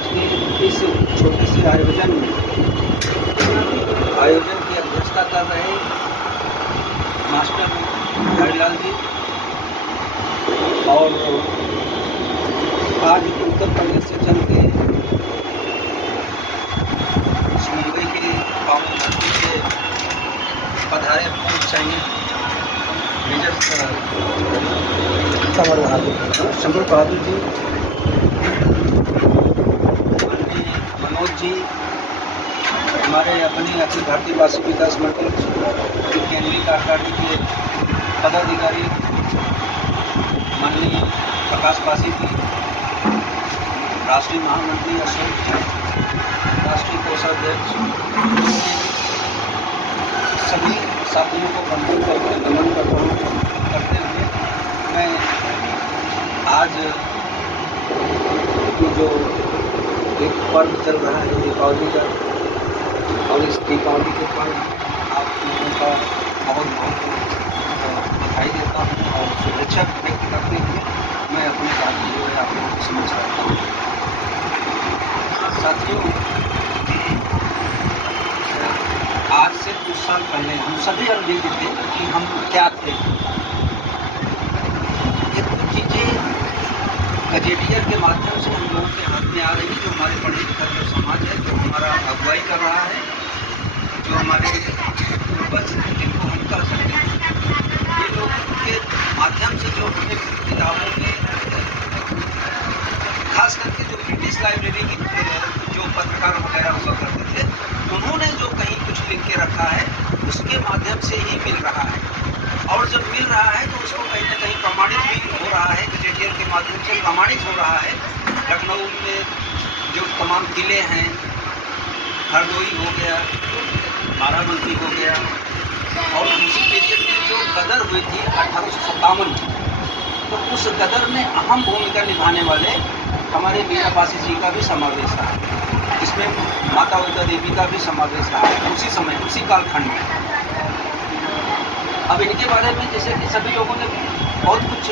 आज के इस छोटे से आयोजन की अध्यक्षता कर रहे मास्टर हरिलाल जी और आज उत्तर प्रदेश से चल के मुंबई के पावन धरती से पधारे पूर्व सैनिक मेजर शंकर बहादुर जी, मनोज जी, हमारे अपने अखिल भारतीय वासी विकास मंडल केंद्रीय कार्यकारिणी के पदाधिकारी माननीय प्रकाश पासी जी, राष्ट्रीय महामंत्री अशोक जी, राष्ट्रीय कोषाध्यक्ष, सभी साथियों को वंदन करके नमन करते हुए मैं आज जो एक पर्व चल रहा है दीपावली का, और इस दीपावली के पर्व आप लोगों का बहुत दिखाई देता हूँ और शुभेच्छा व्यक्त करते हुए मैं अपने बात जो है आप लोगों को समझ सकता हूँ। साथियों, आज से कुछ साल पहले हम सभी अनभिज्ञ थे कि हम क्या थे। ये कुछ चीज़ें गजेटियर के माध्यम से हम लोगों के हाथ में आ रही, जो हमारे पढ़े लिखा जो समाज है, जो हमारा अगुवाई कर रहा है, जो हमारे पूर्वज जिनको हम कह सकते हैं, ये लोग के माध्यम से जो हमें किताबों में, खास करके जो ब्रिटिश लाइब्रेरी की जो पत्रकार वगैरह हुआ करते थे, उन्होंने जो कहीं कुछ लिख के रखा है उसके माध्यम से ही मिल रहा है। और जब मिल रहा है तो उसको कहीं ना कहीं प्रमाणित भी हो रहा है, गजेटियर के माध्यम से प्रमाणित हो रहा है। लखनऊ में जो तमाम किले हैं, हरदोई हो गया, बाराबंकी हो गया, और उसी पीरियड में जो गदर हुई थी 1857 की, तो उस गदर में अहम भूमिका निभाने वाले हमारे मीरा पासी जी का भी समावेश रहा, इसमें माता उदा देवी का भी समावेश रहा उसी समय, उसी कालखंड में। अब इनके बारे में जैसे कि सभी लोगों ने बहुत कुछ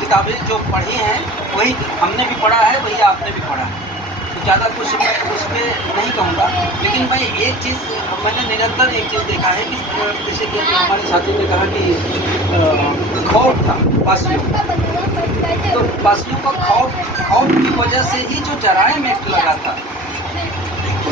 किताबें जो पढ़ी हैं, वही हमने भी पढ़ा है, वही आपने भी पढ़ा है, तो ज़्यादा कुछ मैं उस पर नहीं कहूँगा। लेकिन मैं एक चीज़, मैंने निरंतर एक चीज़ देखा है कि जैसे कि हमारे साथी ने कहा कि खौफ था पासियों, तो पासियों का खौफ की वजह से ही जो जराइम एक्ट लगा था,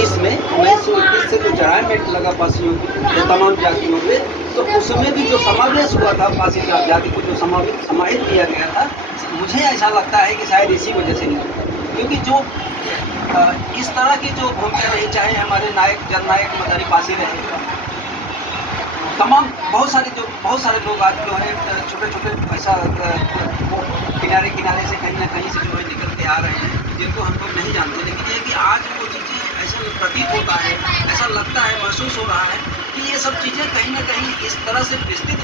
इसमें 1921 से जो जराइम एक्ट लगा पासियों को, तमाम जातियों पे, तो उसमें भी जो समावेश हुआ था पासी जाति को जो समाहित किया गया था, मुझे ऐसा लगता है कि शायद इसी वजह से नहीं, क्योंकि जो इस तरह की जो भूमिका रही, चाहे हमारे नायक जननायक मदारी पासी रहे, तमाम बहुत सारे लोग आज जो है छोटे छोटे ऐसा किनारे से कहीं ना कहीं से जो है निकल के आ रहे हैं, जिनको हम लोग नहीं जानते। लेकिन ये कि आज वो चीज़ें ऐसा प्रतीत होता है, ऐसा लगता है, महसूस हो रहा है कि ये सब चीज़ें कहीं ना कहीं इस तरह से विस्तृत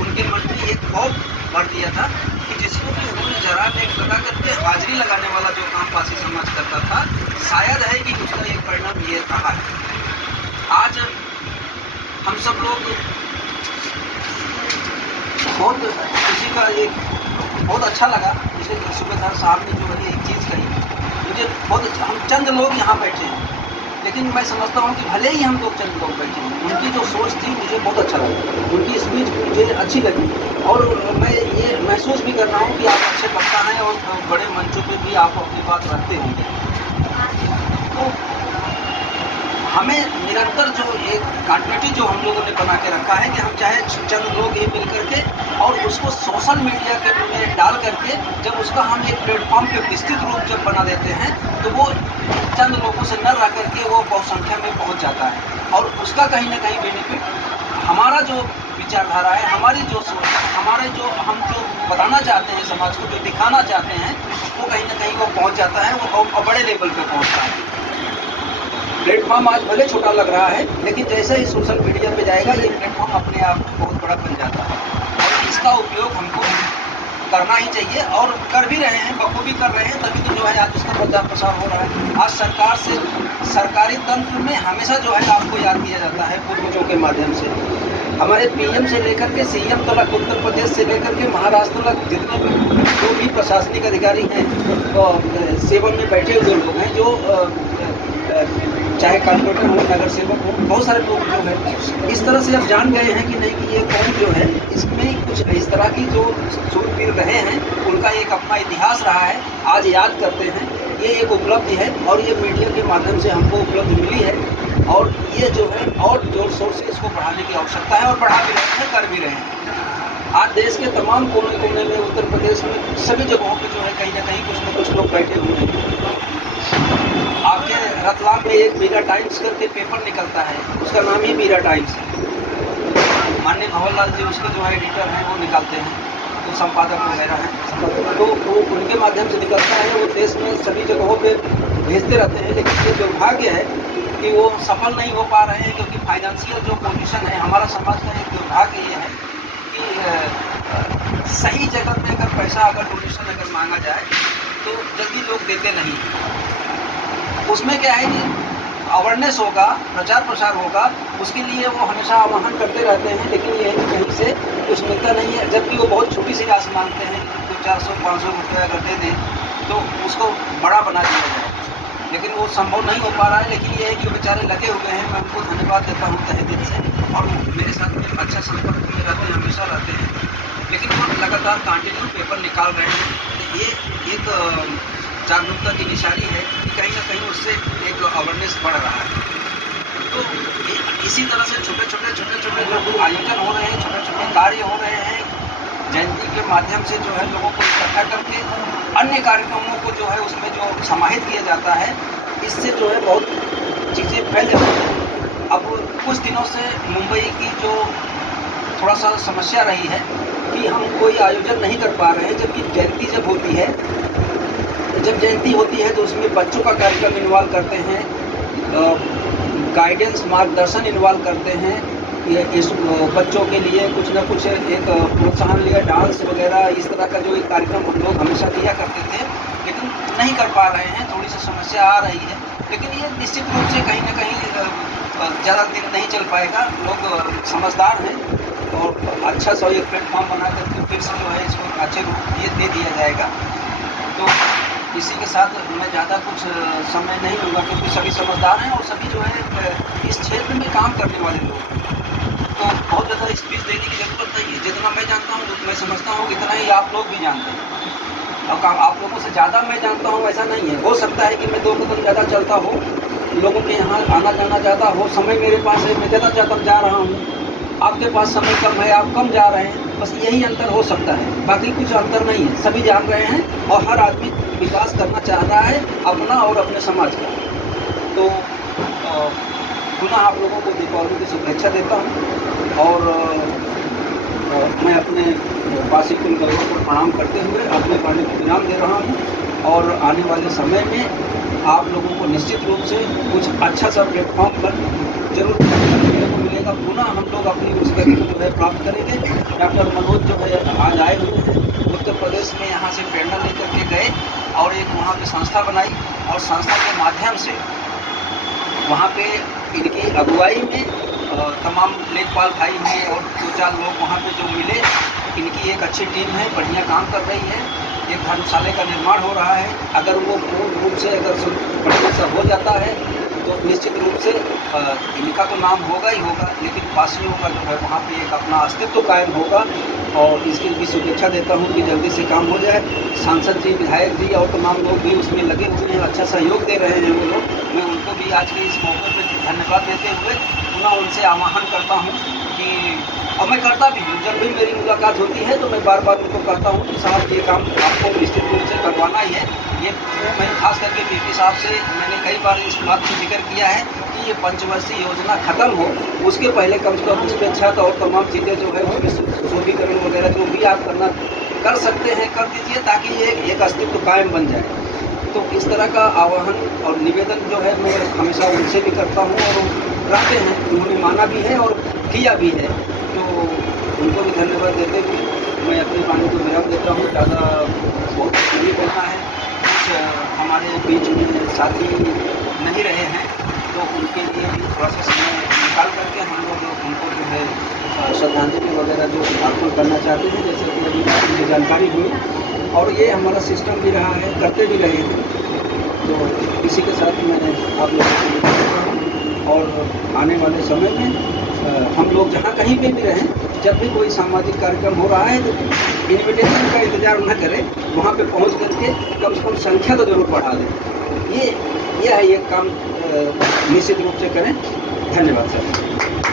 उनके मन में एक खौफ भर दिया था कि जिसको कि उन्होंने जरा में लगा करके हाजिरी लगाने वाला जो काम पासी समाज करता था, शायद है कि उसका एक परिणाम ये रहा है। आज हम सब लोग बहुत किसी का एक बहुत अच्छा लगा, जैसे सूबेदार साहब ने जो है एक चीज़ कही, मुझे बहुत अच्छा, हम चंद लोग यहाँ बैठे हैं, लेकिन मैं समझता हूँ कि भले ही हम लोग चंद लोग बैठे हैं, उनकी जो सोच थी मुझे बहुत अच्छा लगा, उनकी स्पीच मुझे अच्छी लगी, और मैं ये महसूस भी कर रहा हूँ कि आप अच्छे वक्ता हैं और बड़े मंचों पे भी आप अपनी बात रखते होंगे। तो हमें निरंतर जो एक कंटिन्यूटी जो हम लोगों ने बना के रखा है कि हम चाहे चंद लोग ही मिल करके और उसको सोशल मीडिया के में डाल करके जब उसका हम एक प्लेटफॉर्म पे विस्तृत रूप जब बना देते हैं, तो वो चंद लोगों से न रह करके वो बहुसंख्या में पहुंच जाता है, और उसका कहीं ना कहीं बेनिफिट हमारा जो विचारधारा है, हमारी जो सोच, हमारे जो हम जो बताना चाहते हैं समाज को, जो दिखाना चाहते हैं, वो कहीं ना कहीं वो पहुँच जाता है, वो बड़े लेवल पर पहुँचता है। प्लेटफॉर्म आज भले छोटा लग रहा है, लेकिन जैसे ही सोशल मीडिया पे जाएगा, ये प्लेटफॉर्म अपने आप में बहुत बड़ा बन जाता है, और इसका उपयोग हमको करना ही चाहिए, और कर भी रहे हैं, बखूबी कर रहे हैं, तभी तो जो है आज उसका प्रचार प्रसार हो रहा है। आज सरकार से, सरकारी तंत्र में हमेशा जो है आपको याद किया जाता है पूर्वजों के माध्यम से, हमारे पीएम से लेकर के सीएम तक, उत्तर प्रदेश से लेकर के महाराष्ट्र तक जितने भी जो भी प्रशासनिक अधिकारी हैं, सेवा में बैठे हुए लोग हैं, जो चाहे कॉर्पोरेटर हो, नगर सेवक हो, बहुत सारे लोग जो है इस तरह से अब जान गए हैं कि नहीं कि ये कौन जो है, इसमें कुछ इस तरह की जो शूरवीर रहे हैं उनका एक अपना इतिहास रहा है, आज याद करते हैं। ये एक उपलब्धि है और ये मीडिया के माध्यम से हमको उपलब्धि मिली है और ये जो है और जोर शोर से इसको बढ़ाने की आवश्यकता है और बढ़ा भी रहे हैं, कर भी रहे हैं। आज देश के तमाम कोने कोने में, उत्तर प्रदेश में सभी जगहों पे जो है कहीं ना कहीं कुछ न कुछ लोग बैठे हुए हैं। आपके रतलाम में एक मीरा टाइम्स करके पेपर निकलता है, उसका नाम ही मीरा टाइम्स है। माननीय भंवरलाल जी उसके जो है एडिटर हैं, वो निकालते हैं, तो संपादक वगैरह हैं, तो वो उनके माध्यम से निकलता है। वो देश में सभी जगहों पे भेजते रहते हैं, लेकिन ये दुर्भाग्य है कि वो सफल नहीं हो पा रहे हैं, क्योंकि फाइनेंशियल जो पोजीशन है हमारा समाज का, एक दुर्भाग्य ये है कि सही जगह पे अगर पैसा, अगर डोनेशन अगर मांगा जाए तो जल्दी लोग देते नहीं। उसमें क्या है कि अवेयरनेस होगा, प्रचार प्रसार होगा, उसके लिए वो हमेशा आह्वान करते रहते हैं, लेकिन ये कहीं से कुछ मिलता नहीं है। जबकि वो बहुत छोटी सी राशि मांगते हैं, तो 400-500 रुपये अगर दे दें तो उसको बड़ा बना दिया जाए, लेकिन वो संभव नहीं हो पा रहा है। लेकिन ये है कि बेचारे लगे हुए हैं, मैं उनको धन्यवाद देता हूँ तहे दिल से, और मेरे साथ में अच्छा संपर्क में रहते हैं, हमेशा रहते हैं, लेकिन वो लगातार कंटिन्यू पेपर निकाल रहे हैं। ये एक जागरूकता की निशानी है कि कहीं ना कहीं उससे एक अवेयरनेस बढ़ रहा है। तो इसी तरह से छोटे छोटे जो आयोजन हो रहे हैं, छोटे छोटे कार्य हो रहे हैं, जयंती के माध्यम से जो है लोगों को इकट्ठा करके अन्य कार्यक्रमों को जो है उसमें जो समाहित किया जाता है, इससे जो है बहुत चीज़ें फैल जाती हैं। अब कुछ दिनों से मुंबई की जो थोड़ा सा समस्या रही है कि हम कोई आयोजन नहीं कर पा रहे हैं, जबकि जयंती जब जयंती होती है तो उसमें बच्चों का कार्यक्रम इन्वॉल्व करते हैं, गाइडेंस मार्गदर्शन इन्वॉल्व करते हैं, इस बच्चों के लिए कुछ ना कुछ एक प्रोत्साहन लिया, डांस वगैरह इस तरह का जो एक कार्यक्रम हम लोग हमेशा किया करते थे, लेकिन नहीं कर पा रहे हैं, थोड़ी सी समस्या आ रही है। लेकिन ये निश्चित रूप से कहीं ना कहीं ज़्यादा दिन नहीं चल पाएगा। लोग समझदार हैं और अच्छा सा एक प्लेटफॉर्म बना करके फिर से जो है इसको अच्छे रूप ये दे दिया जाएगा। तो इसी के साथ मैं ज़्यादा कुछ समय नहीं लूँगा, क्योंकि सभी समझदार हैं और सभी जो है इस क्षेत्र में काम करने वाले लोग हैं, तो बहुत ज़्यादा स्पीच देने की ज़रूरत नहीं है। जितना मैं जानता हूँ, मैं समझता हूँ, इतना ही आप लोग भी जानते हैं। और आप लोगों से ज़्यादा मैं जानता हूँ ऐसा नहीं है। हो सकता है कि मैं 2 कदम ज़्यादा चलता हो, लोगों के यहाँ आना जाना ज़्यादा हो, समय मेरे पास है, मैं ज़्यादा जा रहा हूँ, आपके पास समय कम है, आप कम जा रहे हैं, बस यही अंतर हो सकता है, बाकी कुछ अंतर नहीं है। सभी जान रहे हैं और हर आदमी विकास करना चाह रहा है अपना और अपने समाज का। तो पुनः आप लोगों को दीपावली की शुभेच्छा देता हूँ और मैं अपने वासी कुल गौरव को प्रणाम करते हुए अपने वाणी को विराम दे रहा हूँ और आने वाले समय में आप लोगों को निश्चित रूप से कुछ अच्छा सा प्लेटफॉर्म पर जरूर देखने को मिलेगा। पुनः हम लोग अपनी उस गति को जो है प्राप्त करेंगे। डॉक्टर मनोज जो है आज आए हुए हैं उत्तर प्रदेश में, यहाँ से प्रेरणा लेकर के गए और एक वहाँ पे संस्था बनाई और संस्था के माध्यम से वहाँ पे इनकी अगुवाई में तमाम लेखपाल भाई हैं और 2-4 लोग वहाँ पे जो मिले, इनकी एक अच्छी टीम है, बढ़िया काम कर रही है। एक धर्मशाला का निर्माण हो रहा है। अगर वो पूर्ण रूप से अगर बढ़िया सा हो जाता है तो निश्चित रूप से इनका तो नाम होगा ही होगा, लेकिन वासियों का जो है वहाँ पे एक अपना अस्तित्व कायम होगा और इसकी भी शुभेच्छा देता हूँ कि जल्दी से काम हो जाए। सांसद जी, विधायक जी और तमाम लोग भी उसमें लगे हुए हैं, अच्छा सहयोग दे रहे हैं वो लोग। मैं उनको भी आज के इस मौके पर धन्यवाद देते हुए पुनः उनसे आह्वान करता हूँ कि, और मैं करता भी हूँ, जब भी मेरी मुलाकात होती है तो मैं बार बार उनको कहता हूँ कि साहब ये काम आपको निश्चित रूप से करवाना ही है। ये मैं खास करके पीपी साहब से मैंने कई बार इस बात का जिक्र किया है कि ये पंचवर्षीय योजना खत्म हो, उसके पहले कम से कम उसमें छत और तमाम चीज़ें जो है उसमें सुशोभीकरण वगैरह जो भी आप कर सकते हैं कर दीजिए, ताकि ये एक अस्तित्व कायम बन जाए। तो इस तरह का आह्वान और निवेदन जो है मैं हमेशा उनसे भी करता हूँ और रहते हैं, उन्होंने माना भी है और किया भी है। तो उनको भी धन्यवाद देते हुए मैं अपनी वाणी को विराम देता हूँ। ज़्यादा बहुत नहीं बोलना है। कुछ हमारे बीच में साथी नहीं रहे हैं तो उनके लिए भी थोड़ा सा समय निकाल करके हम लोग उनको जो है श्रद्धांजलि वगैरह जो अर्पण करना चाहते हैं, जैसे कि अभी मुझे जानकारी हुई, और ये हमारा सिस्टम भी रहा है, करते भी रहे हैं। तो इसी के साथ मैंने आप लोगों को बता रहा हूँ, और आने वाले समय में हम लोग जहाँ कहीं पे भी रहें, जब भी कोई सामाजिक कार्यक्रम हो रहा है तो इन्विटेशन का इंतज़ार न करें, वहाँ पे पहुँच करके कम से कम संख्या तो ज़रूर बढ़ा दें। ये है, ये काम निश्चित रूप से करें। धन्यवाद सर।